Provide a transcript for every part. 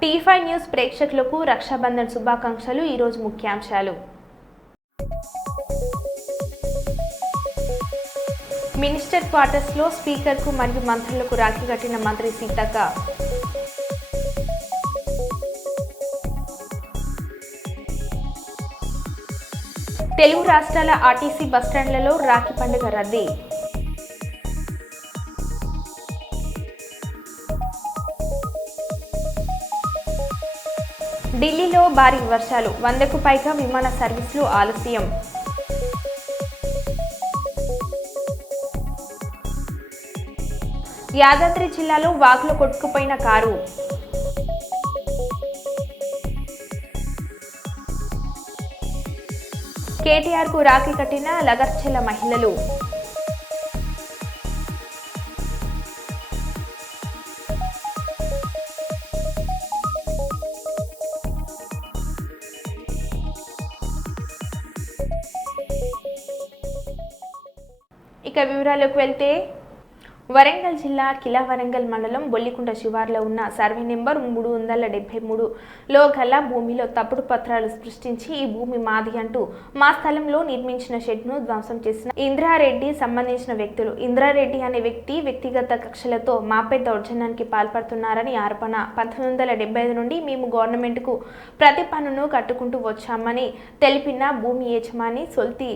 టీ5 news ప్రేక్షకులకు రక్షాబంధన్ శుభాకాంక్షలు. ఈరోజు ముఖ్యాంశాలు. మినిస్టర్ క్వార్టర్స్లో స్పీకర్కు మరియు మంత్రులకు రాఖీ కట్టిన మంత్రి సీతక్క. తెలుగు రాష్ట్రాల ఆర్టీసీ బస్టాండ్లలో రాఖీ పండుగ రద్దీ. ఢిల్లీలో భారీ వర్షాలు, 100కు పైగా విమాన సర్వీసులు ఆలస్యం. యాదాద్రి జిల్లాలో వాగులో కొట్టుకుపోయిన కారు. కేటీఆర్కు రాఖీ కట్టిన లగర్చెల్ల మహిళలు. ఇక వివరాలకు వెళ్తే, వరంగల్ జిల్లా కిలావరంగల్ మండలం బొల్లికుంట శివార్లో ఉన్న సర్వే నెంబర్ 373లో గల భూమిలో తప్పుడు పత్రాలు సృష్టించి ఈ భూమి మాది అంటూ మా స్థలంలో నిర్మించిన షెడ్ను ధ్వంసం చేసిన ఇంద్రారెడ్డి సంబంధించిన వ్యక్తులు. ఇంద్రారెడ్డి అనే వ్యక్తి వ్యక్తిగత కక్షలతో మాపై దౌర్జన్యానికి పాల్పడుతున్నారని ఆరోపణ. 1975 నుండి మేము గవర్నమెంట్కు ప్రతి పన్నును కట్టుకుంటూ వచ్చామని తెలిపిన భూమి యజమాని సొల్తి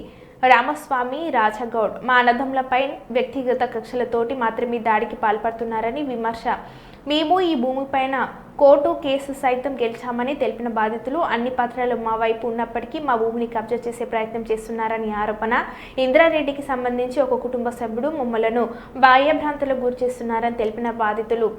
రామస్వామి రాజగౌడ్ మా అన్నదమ్ములపై వ్యక్తిగత కక్షలతోటి మాత్రమే దాడికి పాల్పడుతున్నారని విమర్శ. మేము ఈ భూమిపైన కోర్టు కేసు సైతం గెలిచామని తెలిపిన బాధితులు అన్ని పత్రాలు మా వైపు ఉన్నప్పటికీ మా భూమిని కబ్జా చేసే ప్రయత్నం చేస్తున్నారని ఆరోపణ. ఇంద్రారెడ్డికి సంబంధించి ఒక కుటుంబ సభ్యుడు మమ్మలను బాహ్యభ్రాంతులకు గురి చేస్తున్నారని తెలిపిన బాధితులు.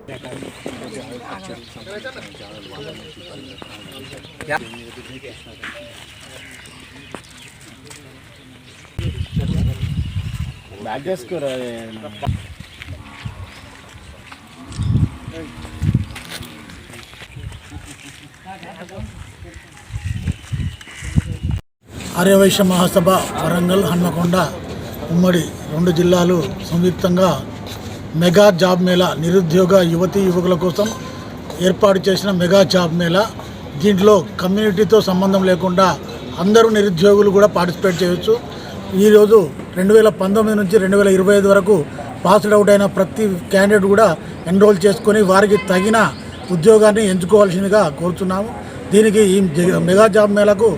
ఆర్యవైశ్య మహాసభ వరంగల్, హన్మకొండ ఉమ్మడి 2 జిల్లాలు సంయుక్తంగా మెగా జాబ్ మేళా, నిరుద్యోగ యువతీ యువకుల కోసం ఏర్పాటు చేసిన మెగా జాబ్ మేళా. దీంట్లో కమ్యూనిటీతో సంబంధం లేకుండా అందరూ నిరుద్యోగులు కూడా పార్టిసిపేట్ చేయవచ్చు. ఈరోజు 2019 నుంచి 2025 వరకు పాస్డ్ అవుట్ అయిన ప్రతి క్యాండిడేట్ కూడా ఎన్రోల్ చేసుకొని వారికి తగిన ఉద్యోగాన్ని ఎంచుకోవాల్సిందిగా కోరుతున్నాము. దీనికి ఈ మెగా జాబ్ మేళకు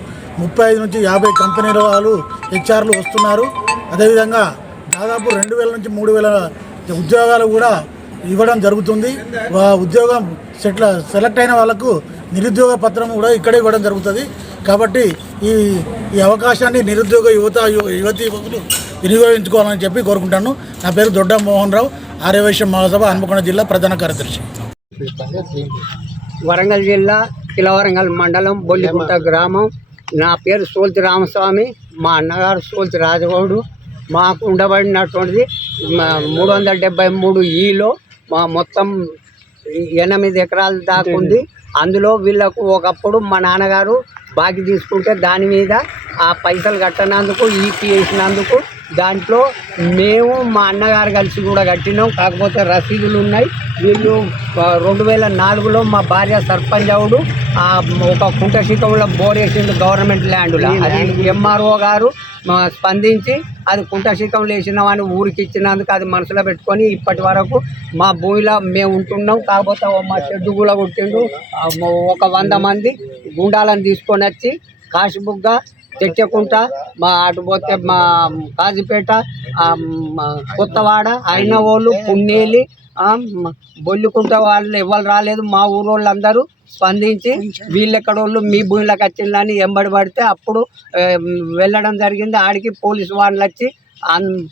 35 నుంచి 50 కంపెనీల వాళ్ళు హెచ్ఆర్లు వస్తున్నారు. అదేవిధంగా దాదాపు 2000 నుంచి 3000 ఉద్యోగాలు కూడా ఇవ్వడం జరుగుతుంది. ఉద్యోగం సెలెక్ట్ అయిన వాళ్ళకు నిరుద్యోగ పత్రం కూడా ఇక్కడే ఇవ్వడం జరుగుతుంది. కాబట్టి ఈ అవకాశాన్ని నిరుద్యోగ యువతీ యువకులు వినియోగించుకోవాలని చెప్పి కోరుకుంటాను. నా పేరు దొడ్డ మోహన్ రావు, ఆర్యవైశ్య మహాసభ హన్మకొండ జిల్లా ప్రధాన కార్యదర్శి. వరంగల్ జిల్లా కిలవరంగల్ మండలం బొల్లిగుంట గ్రామం. నా పేరు సోల్తి రామస్వామి, మా అన్నగారు సోల్తి రాజగౌడు. మాకు ఉండబడినటువంటిది 373 మా మొత్తం 8 ఎకరాలు దాకా ఉంది. అందులో వీళ్ళకు ఒకప్పుడు మా నాన్నగారు బాకీ తీసుకుంటే దాని మీద ఆ పైసలు కట్టనందుకు ఈకి వేసినందుకు దాంట్లో మేము మా అన్నగారు కలిసి కూడా కట్టినాం. కాకపోతే రసీదులు ఉన్నాయి. వీళ్ళు 2004లో మా భార్య సర్పంచ్ అవుడు ఒక కుంటశిఖంలో బోర్ వేసిండు గవర్నమెంట్ ల్యాండ్లో. అది ఎంఆర్ఓ గారు స్పందించి అది కుంటశిఖంలో వేసిన వాడిని ఊరికి ఇచ్చినందుకు అది మనసులో పెట్టుకొని ఇప్పటి వరకు మా భూమిలో మేము ఉంటున్నాం. కాకపోతే మా షెడ్డు కూడా కొట్టిండు. ఒక 100 మంది గుండాలను తీసుకొని వచ్చి కాశీబుగ్గ, తెచ్చకుంట, మా అటుపోతే మా కాజీపేట, కొత్తవాడ, అయినవోళ్ళు, పున్నేలి, బొల్లికుంట వాళ్ళు ఎవరు రాలేదు. మా ఊరోళ్ళందరూ స్పందించి వీళ్ళెక్కడోళ్ళు మీ భూమిలోకి వచ్చిందని ఎంబడి పడితే అప్పుడు వెళ్ళడం జరిగింది. ఆడికి పోలీసు వాళ్ళు వచ్చి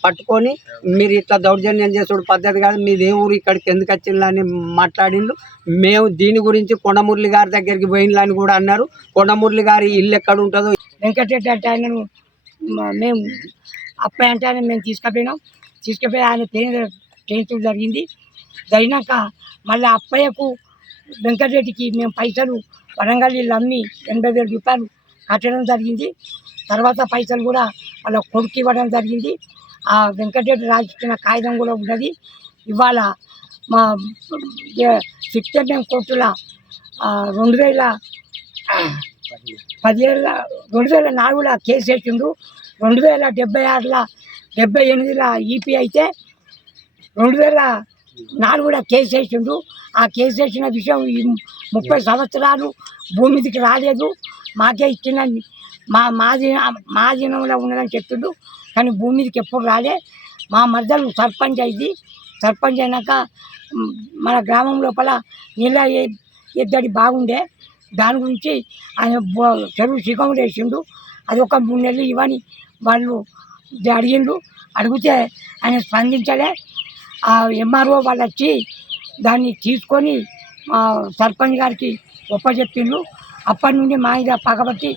పట్టుకొని మీరు ఇట్లా దౌర్జన్యం చేసుడు పద్ధతి కాదు, మీది ఏ ఊరు, ఇక్కడికి ఎందుకు వచ్చిందని మాట్లాడిండు. మేము దీని గురించి కొండమురళి గారి దగ్గరికి పోయిందని కూడా అన్నారు. కొండమురళి గారి ఇల్లు ఎక్కడ ఉంటుందో, వెంకటరెడ్డి అంటే ఆయనను మేము అప్పయ్య అంటే ఆయన మేము తీసుకుపోయి ఆయన ట్రైన్ జరిగింది. జరిగినాక మళ్ళీ అప్పయ్యకు వెంకటరెడ్డికి మేము పైసలు వరంగల్ ఇల్లు అమ్మి 80,000 రూపాయలు కట్టడం జరిగింది. తర్వాత పైసలు కూడా వాళ్ళ కొడుకు ఇవ్వడం జరిగింది. ఆ వెంకటరెడ్డి రాసిచ్చిన కాగితం కూడా ఉన్నది. ఇవాళ మా 6 కోర్టుల 2004లో కేసు వేసిండు. 2076లో 78లో ఈపీ అయితే 2004లో కేసు వేసిండు. ఆ కేసు వేసిన విషయం 30 సంవత్సరాలు భూమి మీదకి రాలేదు, మాకే ఇచ్చిన మా దినంలో ఉన్నదని చెప్పిండు. కానీ భూమి మీదకి ఎప్పుడు రాలే. మా మద్దలు సర్పంచ్ అయింది. సర్పంచ్ అయినాక మన గ్రామం లోపల నీళ్ళ ఎద్దడి బాగుండే, దాని గురించి ఆయన చెరువు శ్రీకాకుళం వేసిండు. అది ఒక 3 నెలలు ఇవ్వని వాళ్ళు అడిగితే ఆయన స్పందించలే. ఆ ఎంఆర్ఓ వాళ్ళు వచ్చి దాన్ని తీసుకొని సర్పంచ్ గారికి ఒప్పచెప్పిండు. అప్పటి నుండి మా మీద పగబట్టి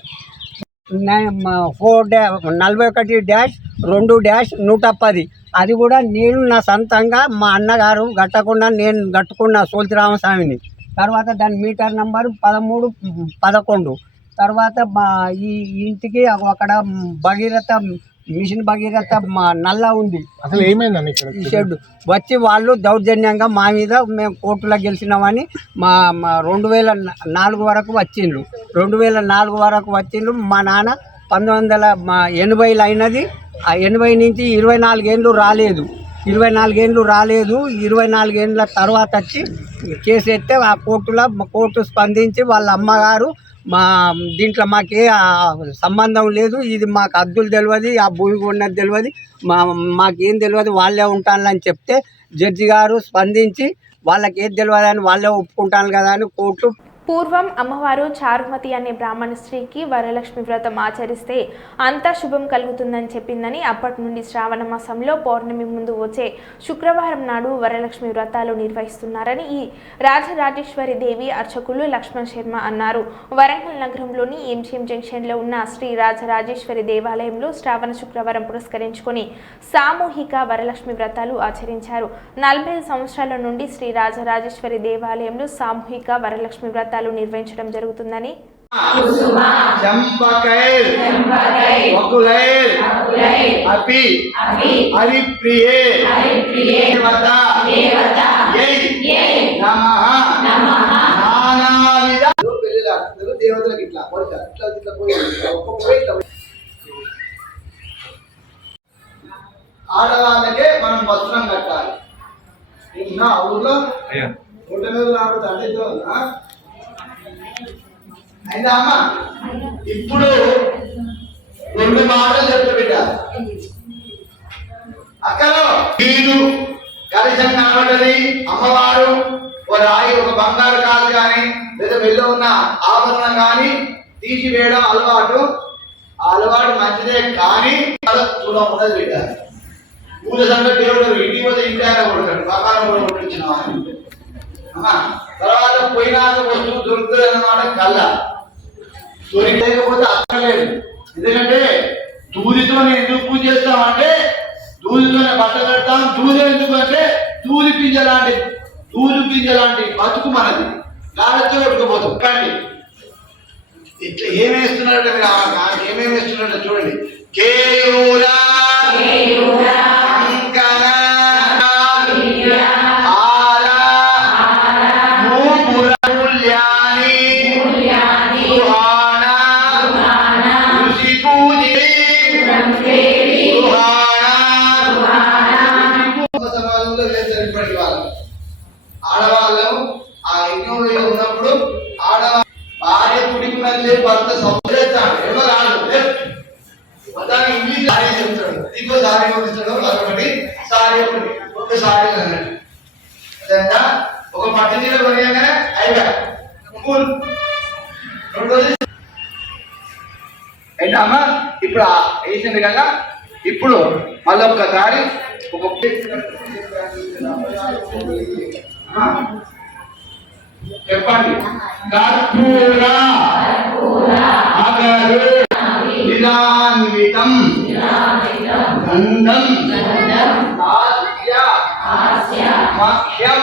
41-2-110 అది కూడా నేను నా సొంతంగా మా అన్నగారు కట్టకుండా నేను కట్టుకున్న సోల్తిరామస్వామిని. తర్వాత దాని మీటర్ నంబరు 13-11. తర్వాత మా ఈ ఇంటికి అక్కడ భగీరథ మిషన్ భగీరథ నల్లా ఉంది. అసలు ఏమైందండి ఇక్కడ ఈ షెడ్ వచ్చి వాళ్ళు దౌర్జన్యంగా మా మీద మేము కోర్టులో గెలిచినామని మా 2004 వరకు వచ్చిండ్రు. 2004 వరకు వచ్చిండ్రు. మా నాన్న 1980లో అయినది. ఆ 80 నుంచి 24 ఏళ్ళు రాలేదు. 24 ఏళ్ళు రాలేదు. 24 ఏళ్ళ తర్వాత వచ్చి కేసు ఎత్తే ఆ కోర్టు స్పందించి వాళ్ళ అమ్మగారు దీంట్లో మాకే సంబంధం లేదు, ఇది మాకు అద్దులు తెలియదు, ఆ భూమి ఉన్నది తెలియదు, మాకేం తెలియదు, వాళ్ళే ఉంటానని చెప్తే జడ్జి గారు స్పందించి వాళ్ళకి ఏది తెలియదు అని వాళ్ళే ఒప్పుకుంటాను కదా అని కోర్టు. పూర్వం అమ్మవారు చారుమతి అనే బ్రాహ్మణ స్త్రీకి వరలక్ష్మి వ్రతం ఆచరిస్తే అంతా శుభం కలుగుతుందని చెప్పిందని అప్పటి నుండి శ్రావణ మాసంలో పౌర్ణమి ముందు వచ్చే శుక్రవారం నాడు వరలక్ష్మి వ్రతాలు నిర్వహిస్తున్నారని ఈ రాజరాజేశ్వరి దేవి అర్చకులు లక్ష్మణ్ శర్మ అన్నారు. వరంగల్ నగరంలోని ఎంజిఎం జంక్షన్లో ఉన్న శ్రీ రాజరాజేశ్వరి దేవాలయంలో శ్రావణ శుక్రవారం పురస్కరించుకొని సామూహిక వరలక్ష్మి వ్రతాలు ఆచరించారు. 40 సంవత్సరాల నుండి శ్రీ రాజరాజేశ్వరి దేవాలయంలో సామూహిక వరలక్ష్మి వ్రతాలు నిర్వహించడం జరుగుతుందని ఆడవాళ్ళకే మనం వస్త్రం కట్టాలి. ఊర్లో అయితే అమ్మ ఇప్పుడు 2 మాటలు చెప్తూ పెట్టారు. అక్కలో వీడు కలిసం కనబడ్డది అమ్మవారు ఓ రాయి ఒక బంగారు కాదు కానీ లేదా వెళ్ళి ఉన్న ఆభరణం కానీ తీసివేయడం అలవాటు. ఆ అలవాటు మంచిదే కానీ చూడకుండా పెట్టారు. పూజ సంగతి దేవుడు ఇంటి పోతే ఇంటి ఆయన కొడతాడు, పక్కన కూడా కొట్టించిన అమ్మా. తర్వాత పోయినాక వస్తువు దొరుకుతుంది అన్నమాట. కళ్ళ దొరికలేకపోతే అక్కర్లేదు. ఎందుకంటే దూదితో ఎందుకు పూజ చేస్తామంటే దూదితోనే బట్ట కడతాం. దూది ఎందుకంటే దూది పింజ లాంటి బతుకు మనది. గాలితో కొట్టుకుపోతాం. కానీ ఇట్లా ఏమేస్తున్నాడు ఏమేమి వేస్తున్నాడో చూడండి. కేయూరా ఆడవాళ్ళు ఆ యజ్ఞంలో ఉన్నప్పుడు భార్య కుడికున్నది భర్త సంప్రదిస్తాడు. ఏమో రాదు మొత్తానికి ఇంగ్లీష్ సారీ చెప్తాడు. ఇంకో సారీ పంపిస్తాడు. అదొకటి సారీ ఒకసారి అన్నట్టు అదేనా. ఒక పట్టు చీర కొనియగానే అయిపోయా అయితే అమ్మ ఇప్పుడు వేసింది కదా. ఇప్పుడు మళ్ళీ ఒక్కసారి ఒక చెప్పండి. కర్పూర అగరు నిరాన్వితం గంధం మఖ్యం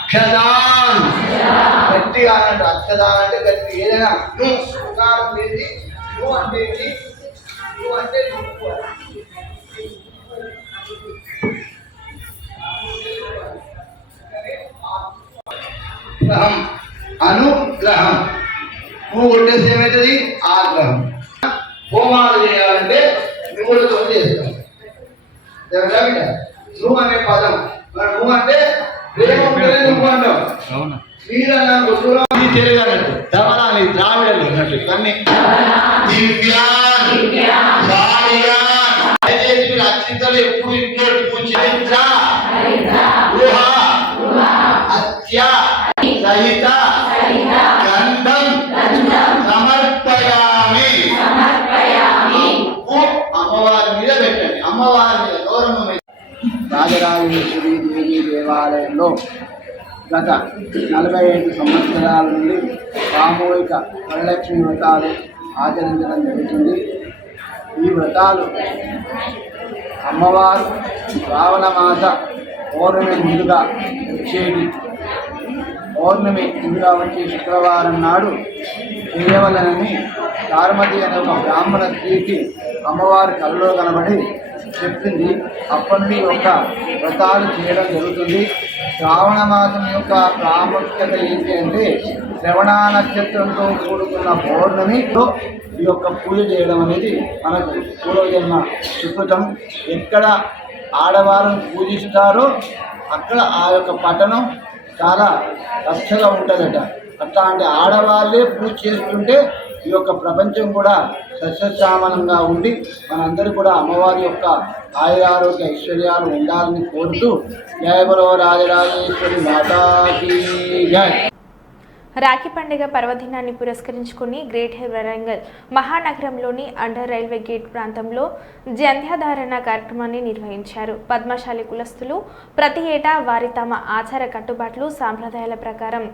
అక్షదాన్. గట్టిగా అన్నట్టు అక్షదాన్ అంటే గట్టి. ఏదైనా ఉపకారం ఏంటి? నువ్వు అంటే ఏంటి? నువ్వు అంటే నువ్వు గ్రహం అనుగ్రహం. నువ్వు కొట్టేసి ఏమవుతుంది? ఆగ్రహం. హోమాలు చేయాలంటే నువ్వులతో చేస్తాం. నువ్వు అనే పదం, నువ్వు అంటే ప్రేమ ఉంటేనే నువ్వు అంటావు. మీరన్నా గుర్తులో తెలుగు అన్నట్టు, ధవరాలి ద్రావిడలు అన్నట్టు ఇవన్నీ. దయచేసి మీరు అత్యంతలు ఎప్పుడు ఇంట్లో చరిత్ర గృహ హత్య సహిత గంధం సమర్పయామి. అమ్మవారి మీద పెట్టండి, అమ్మవారి మీద గౌరవం. రాజరాజేశ్వరి దేవి దేవాలయంలో గత 45 సంవత్సరాల నుండి సామూహిక వరలక్ష్మి వ్రతాలు ఆచరించడం జరుగుతుంది. ఈ వ్రతాలు అమ్మవారు శ్రావణ మాస పౌర్ణమి ముందుగా వచ్చేది, పౌర్ణమి ముందుగా వచ్చే శుక్రవారం నాడు చేయవలనని చారుమతి అనే ఒక బ్రాహ్మణ స్త్రీకి అమ్మవారు కలలో కనబడి చెప్పింది. అప్పటి నుండి ఒక వ్రతాలు చేయడం జరుగుతుంది. శ్రావణ మాసం యొక్క ప్రాముఖ్యత ఏంటి అంటే శ్రవణ నక్షత్రంతో కూడుకున్న పౌర్ణమితో ఈ యొక్క పూజ చేయడం అనేది మనకు పూర్వజన్మ సుకృతం. ఎక్కడ ఆడవారిని పూజిస్తారో అక్కడ ఆ యొక్క పట్టణం చాలా రక్షగా ఉంటుందట. అట్లాంటి ఆడవాళ్ళే పూజ చేస్తుంటే ఈ యొక్క ప్రపంచం కూడా సస్యశ్యామలంగా ఉండి మనందరూ కూడా అమ్మవారి యొక్క ఆయురారోగ్య ఐశ్వర్యాలు ఉండాలని కోరుతూ జయ బలో రాజరాజేశ్వరి మాతాకి జై. రాఖీ పండుగ పర్వదినాన్ని పురస్కరించుకుని గ్రేటర్ వరంగల్ మహానగరంలోని అండర్ రైల్వే గేట్ ప్రాంతంలో జంధ్యాధారణ కార్యక్రమాన్ని నిర్వహించారు. పద్మశాలి కులస్తులు ప్రతి ఏటా వారి తమ ఆచార కట్టుబాట్లు సాంప్రదాయాల ప్రకారం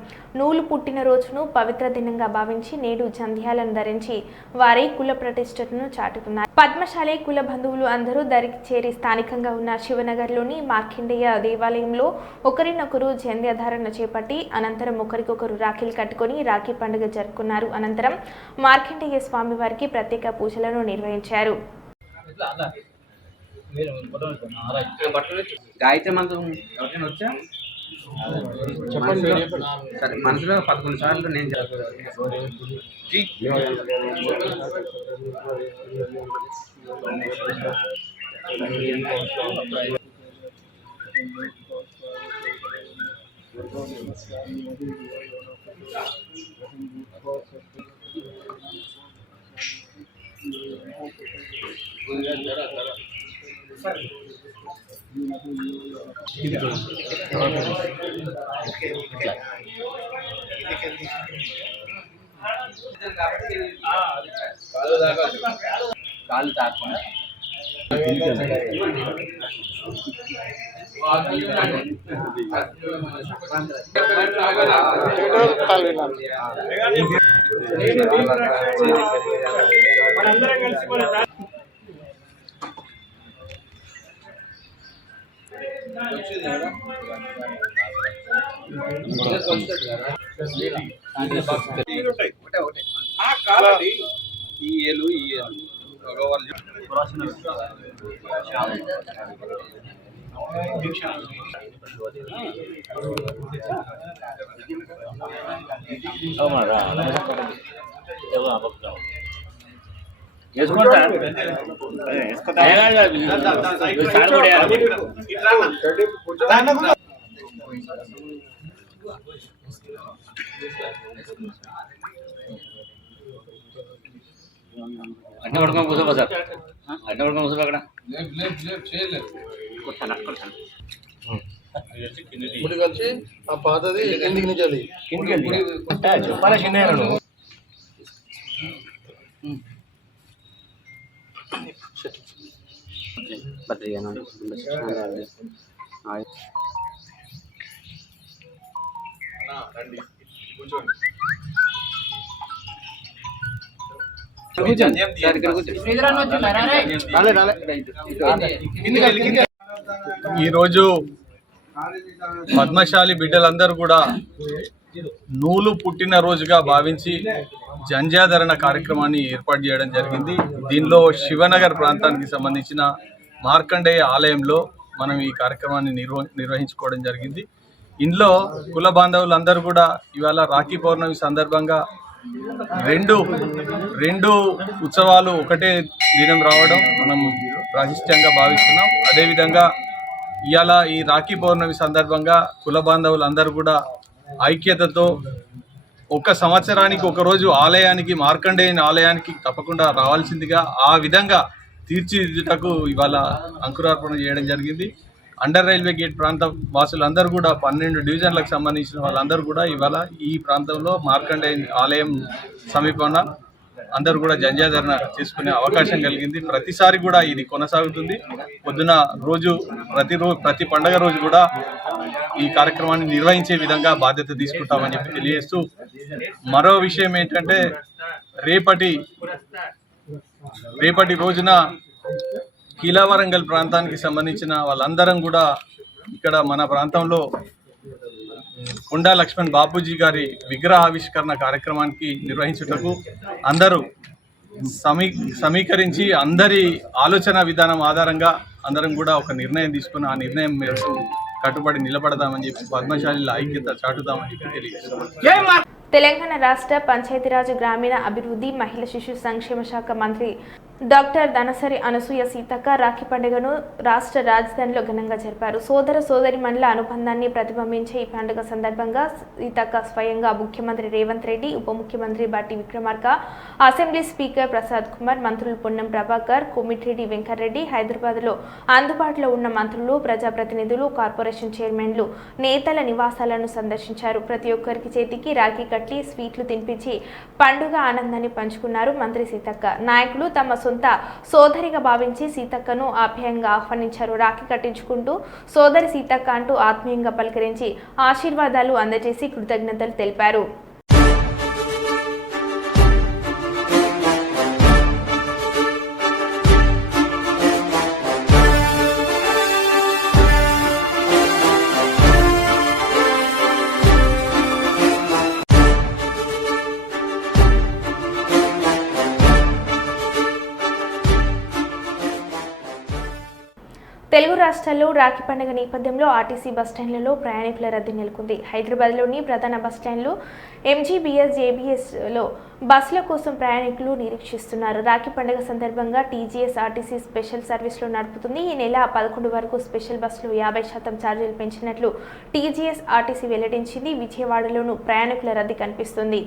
నూలు పుట్టిన రోజును పవిత్ర దినంగా భావించి నేడు జంధ్యాలను ధరించి వారి కుల ప్రతిష్టను చాటుతున్నారు. పద్మశాలి కుల బంధువులు అందరూ దరికి చేరి స్థానికంగా ఉన్న శివనగర్లోని మార్కండేయ దేవాలయంలో ఒకరినొకరు జంధ్యాధారణ చేపట్టి అనంతరం ఒకరికొకరు రాఖీ కట్టుకొని రాఖీ పండుగ జరుపుకున్నారు. అనంతరం మార్కండేయ స్వామి వారికి ప్రత్యేక పూజలను నిర్వహించారు. గాయత్రి మంత్రం ఎవరికైనా వచ్చా? సరే, మనసులో 11 సార్లు నేను కాలు తాకుండా ఈ ఏలు అడ్డ పడుకొని కూర్చోబో సార్, అడ్డ పడుకొని కూర్చోబో. అక్కడ ముడి కలిసి ఆ పాతది కిందికి నుంచి కిందికి వెళ్ళి చెప్పాలా చిన్న ఈరోజు పద్మశాలి బిడ్డలందరూ కూడా నూలు పుట్టిన రోజుగా భావించి జంధ్యాధరణ కార్యక్రమాన్ని ఏర్పాటు చేయడం జరిగింది. దీనిలో శివనగర్ ప్రాంతానికి సంబంధించిన మార్కండేయ ఆలయంలో మనం ఈ కార్యక్రమాన్ని నిర్వహించుకోవడం జరిగింది. ఇందులో కుల బాంధవులందరూ కూడా ఇవాళ రాఖీ పౌర్ణమి సందర్భంగా రెండు ఉత్సవాలు ఒకటే దినం రావడం మనం ప్రాశస్త్యంగా భావిస్తున్నాం. అదేవిధంగా ఇవాళ ఈ రాఖీ పౌర్ణమి సందర్భంగా కుల బాంధవులందరూ కూడా ఐక్యతతో ఒక సంవత్సరానికి ఒకరోజు ఆలయానికి, మార్కండేయుని ఆలయానికి తప్పకుండా రావాల్సిందిగా ఆ విధంగా తీర్చిదిద్దుటకు ఇవాళ అంకురార్పణ చేయడం జరిగింది. అండర్ రైల్వే గేట్ ప్రాంత వాసులందరూ కూడా 12 డివిజన్లకు సంబంధించిన వాళ్ళందరూ కూడా ఇవాళ ఈ ప్రాంతంలో మార్కండేయుని ఆలయం సమీపంలో అందరూ కూడా జంధ్యాధరణ చేసుకునే అవకాశం కలిగింది. ప్రతిసారి కూడా ఇది కొనసాగుతుంది. పొద్దున రోజు ప్రతి పండగ రోజు కూడా ఈ కార్యక్రమాన్ని నిర్వహించే విధంగా బాధ్యత తీసుకుంటామని చెప్పి తెలియజేస్తూ, మరో విషయం ఏంటంటే రేపటి రోజున కీలావరంగల్ ప్రాంతానికి సంబంధించిన వాళ్ళందరం కూడా ఇక్కడ మన ప్రాంతంలో కొండా లక్ష్మణ్ బాపూజీ గారి విగ్రహావిష్కరణ కార్యక్రమానికి నిర్వహించుటకు అందరూ సమీకరించి అందరి ఆలోచన విధానం ఆధారంగా అందరం కూడా ఒక నిర్ణయం తీసుకుని ఆ నిర్ణయం మేరకు కట్టుబడి నిలబడదామని చెప్పి పద్మశాలిల ఐక్యత చాటుదామని చెప్పి తెలియజేస్తున్నాం. తెలంగాణ రాష్ట్ర పంచాయతీరాజ్ గ్రామీణ అభివృద్ధి మహిళా శిశు సంక్షేమ శాఖ మంత్రి డాక్టర్ ధనసరి అనసూయ సీతక్క రాఖీ పండుగను రాష్ట్ర రాజధానిలో ఘనంగా జరిపారు. సోదర సోదరిమణుల అనుబంధాన్ని ప్రతిబింబించే ఈ పండుగ సందర్భంగా సీతక్క స్వయంగా ముఖ్యమంత్రి రేవంత్ రెడ్డి, ఉప ముఖ్యమంత్రి బట్టి విక్రమార్క, అసెంబ్లీ స్పీకర్ ప్రసాద్ కుమార్, మంత్రులు పొన్నం ప్రభాకర్, కోమిటిరెడ్డి వెంకటరెడ్డి, హైదరాబాద్లో అందుబాటులో ఉన్న మంత్రులు, ప్రజాప్రతినిధులు, కార్పొరేషన్ చైర్మన్లు, నేతల నివాసాలను సందర్శించారు. ప్రతి ఒక్కరికి చేతికి రాఖీ కట్టి స్వీట్లు తినిపించి పండుగ ఆనందాన్ని పంచుకున్నారు మంత్రి సీతక్క. నాయకులు తమ సొంత సోదరిగా భావించి సీతక్కను ఆప్యాయంగా ఆహ్వానించారు. రాఖీ కట్టించుకుంటూ సోదరి సీతక్క అంటూ ఆత్మీయంగా పలకరించి ఆశీర్వాదాలు అందజేసి కృతజ్ఞతలు తెలిపారు. తెలుగు రాష్ట్రాల్లో రాఖీ పండుగ నేపథ్యంలో ఆర్టీసీ బస్టాండ్లలో ప్రయాణికుల రద్దీ నెలకొంది. హైదరాబాద్లోని ప్రధాన బస్టాండ్లు ఎంజీబీఎస్, జేబీఎస్లో బస్సుల కోసం ప్రయాణికులు నిరీక్షిస్తున్నారు. రాఖీ పండుగ సందర్భంగా టీజీఎస్ ఆర్టీసీ స్పెషల్ సర్వీసులు నడుపుతుంది. ఈ నెల 11 వరకు స్పెషల్ బస్సులు 50% ఛార్జీలు పెంచినట్లు టీజీఎస్ ఆర్టీసీ వెల్లడించింది. విజయవాడలోనూ ప్రయాణికుల రద్దీ కనిపిస్తుంది.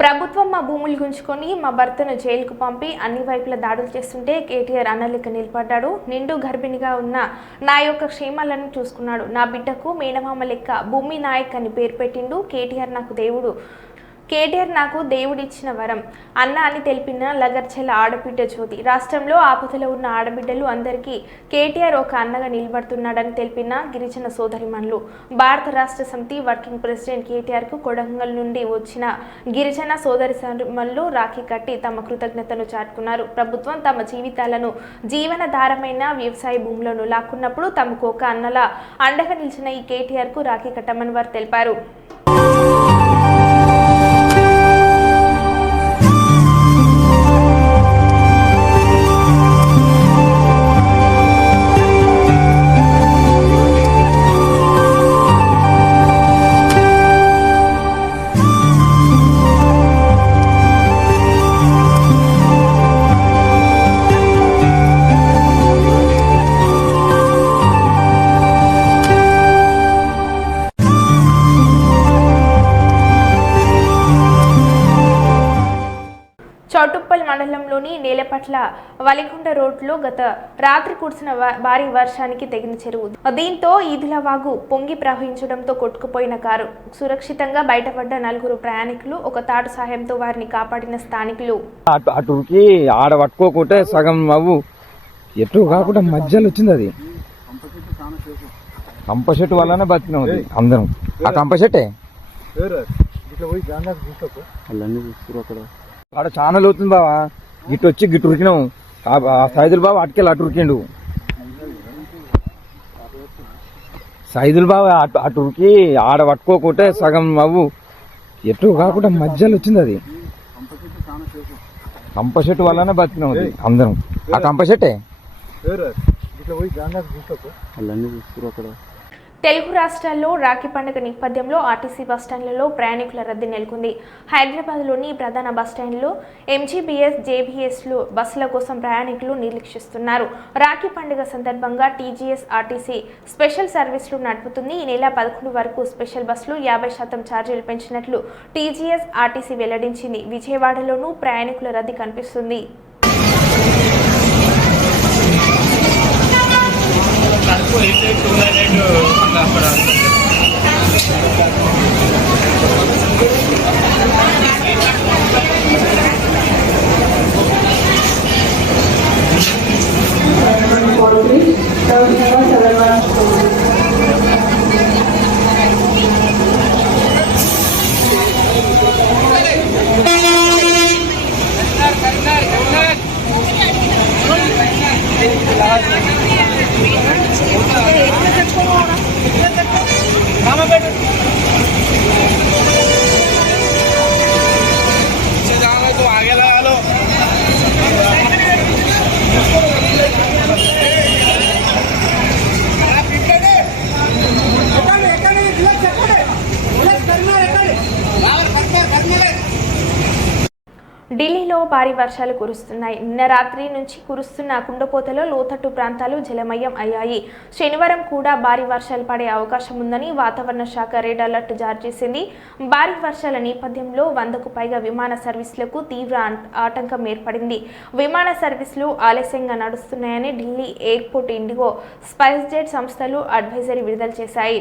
ప్రభుత్వం మా భూములు గుంజుకొని మా భర్తను జైలుకు పంపి అన్ని వైపుల దాడులు చేస్తుంటే కేటీఆర్ అన్నలెక్క నిలబడ్డాడు. నిండు గర్భిణిగా ఉన్న నా యొక్క క్షేమాలను చూసుకున్నాడు. నా బిడ్డకు మేనమామ లెక్క భూమి నాయక్ అని పేరు పెట్టిండు. కేటీఆర్ నాకు దేవుడిచ్చిన వరం అన్న అని తెలిపిన లగర్చెల ఆడబిడ్డ జ్యోతి. రాష్ట్రంలో ఆపదలో ఉన్న ఆడబిడ్డలు అందరికీ కేటీఆర్ ఒక అన్నగా నిలబడుతున్నాడని తెలిపిన గిరిజన సోదరిమణులు. భారత రాష్ట్ర సమితి వర్కింగ్ ప్రెసిడెంట్ కేటీఆర్కు కొడంగల్ నుండి వచ్చిన గిరిజన సోదరిమణులు రాఖీ కట్టి తమ కృతజ్ఞతను చాటుకున్నారు. ప్రభుత్వం తమ జీవితాలను జీవనాధారమైన వ్యవసాయ భూములను లాక్కున్నప్పుడు తమకు ఒక అన్నలా అండగా నిలిచిన ఈ కేటీఆర్కు రాఖీ కట్టమని వారు తెలిపారు. ఉప్పల్ మండలంలోని నేలపట్ల వలిగొండ రోడ్లో గత రాత్రి కురిసిన భారీ వర్షానికి తెగిన చెరువు. దీంతో ఈదులవాగు పొంగి ప్రవహించడంతో కొట్టుకుపోయిన కారు. సురక్షితంగా బయటపడ్డ 4 ప్రయాణికులు. ఒక తాడు సాయంతో వారిని కాపాడిన స్థానికులు. అటుకి ఆడ పట్టుకోకుంటే సగం అవ్వు ఎటు కాకుండా మధ్యలో వచ్చింది. అది కంప చెట్టు వల్లనే బతికినాం అందరం. ఆ కంప చెట్టే ఆడ చాలా లోతుంది బావా. గిట్టు వచ్చి గిట్టు ఉరికినాం. సైదులు బాబు అటుకెళ్ళి అటు ఉరికిండు. సైదులు బాబు అటు ఉరికి ఆడ పట్టుకోకుంటే సగం అవ్వు ఎటు కాకుండా మధ్యలో వచ్చింది. అది కంప చెట్టు వల్లనే బతికినాం అందరం. ఆ కంప చెట్టే తెలుగు రాష్ట్రాల్లో రాఖీ పండుగ నేపథ్యంలో ఆర్టీసీ బస్టాండ్లలో ప్రయాణికుల రద్దీ నెలకొంది. హైదరాబాద్లోని ప్రధాన బస్టాండ్లు ఎంజీబీఎస్, జేబీఎస్లు బస్సుల కోసం ప్రయాణికులు నిరీక్షిస్తున్నారు. రాఖీ పండుగ సందర్భంగా టీజీఎస్ ఆర్టీసీ స్పెషల్ సర్వీసులు నడుపుతుంది. ఈ నెల 11 వరకు స్పెషల్ బస్సులు 50% ఛార్జీలు పెంచినట్లు టీజీఎస్ ఆర్టీసీ వెల్లడించింది. విజయవాడలోనూ ప్రయాణికుల రద్దీ కనిపిస్తుంది. ఢిల్లీలో భారీ వర్షాలు కురుస్తున్నాయి. నిన్న రాత్రి నుంచి కురుస్తున్న కుండపోతలో లోతట్టు ప్రాంతాలు జలమయం అయ్యాయి. శనివారం కూడా భారీ వర్షాలు పడే అవకాశం ఉందని వాతావరణ శాఖ రెడ్ అలర్ట్ జారీ చేసింది. భారీ వర్షాల నేపథ్యంలో 100కు పైగా విమాన సర్వీసులకు తీవ్ర ఆటంకం ఏర్పడింది. విమాన సర్వీసులు ఆలస్యంగా నడుస్తున్నాయని Delhi airport, IndiGo, SpiceJet సంస్థలు అడ్వైజరీ విడుదల చేశాయి.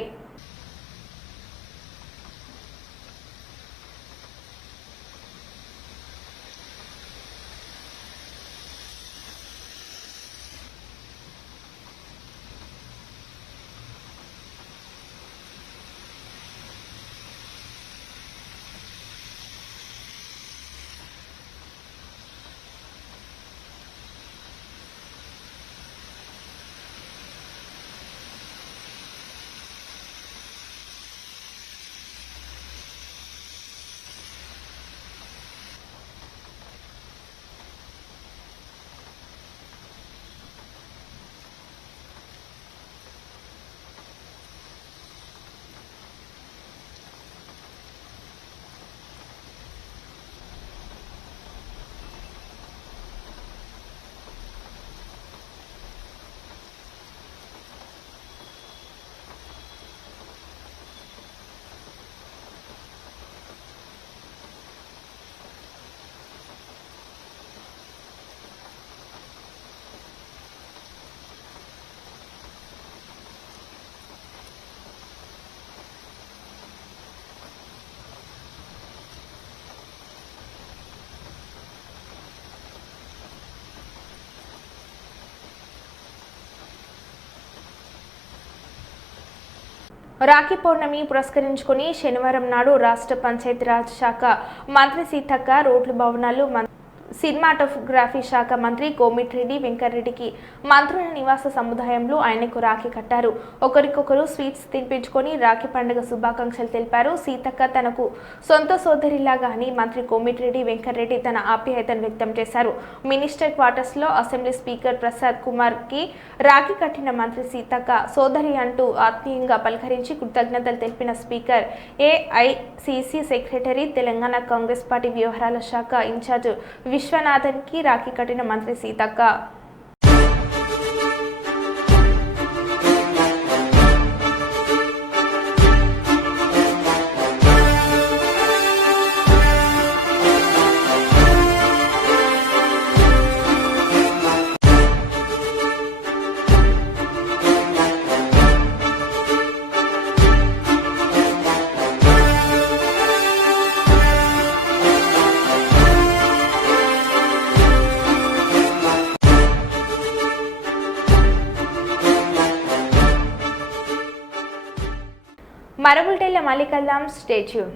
రాఖీ పౌర్ణమి పురస్కరించుకుని శనివారం నాడు రాష్ట్ర పంచాయతీరాజ్ శాఖ మంత్రి సీతక్క, రోడ్లు, భవనాలు, సినిమాటోగ్రఫీ శాఖ మంత్రి కోమిటిరెడ్డి వెంకటరెడ్డికి మంత్రుల నివాస సముదాయంలో ఆయనకు రాఖీ కట్టారు. ఒకరికొకరు స్వీట్స్ తినిపించుకొని రాఖీ పండుగ శుభాకాంక్షలు తెలిపారు. సీతక్క తనకు సొంత సోదరిలాగా అని మంత్రి కోమిటిరెడ్డి వెంకటరెడ్డి తన ఆప్యాయతను వ్యక్తం చేశారు. మినిస్టర్ క్వార్టర్స్లో అసెంబ్లీ స్పీకర్ ప్రసాద్ కుమార్కి రాఖీ కట్టిన మంత్రి సీతక్క సోదరి అంటూ ఆత్మీయంగా పలకరించి కృతజ్ఞతలు తెలిపిన speaker, AICC secretary, Telangana Congress party వ్యవహారాల శాఖ ఇన్ఛార్జ్ విశ్వనాథన్కి రాఖీ కట్టిన మంత్రి సీతక్క. మరో బులెటిన్లో మళ్ళీ కలుద్దాం. Stay tune.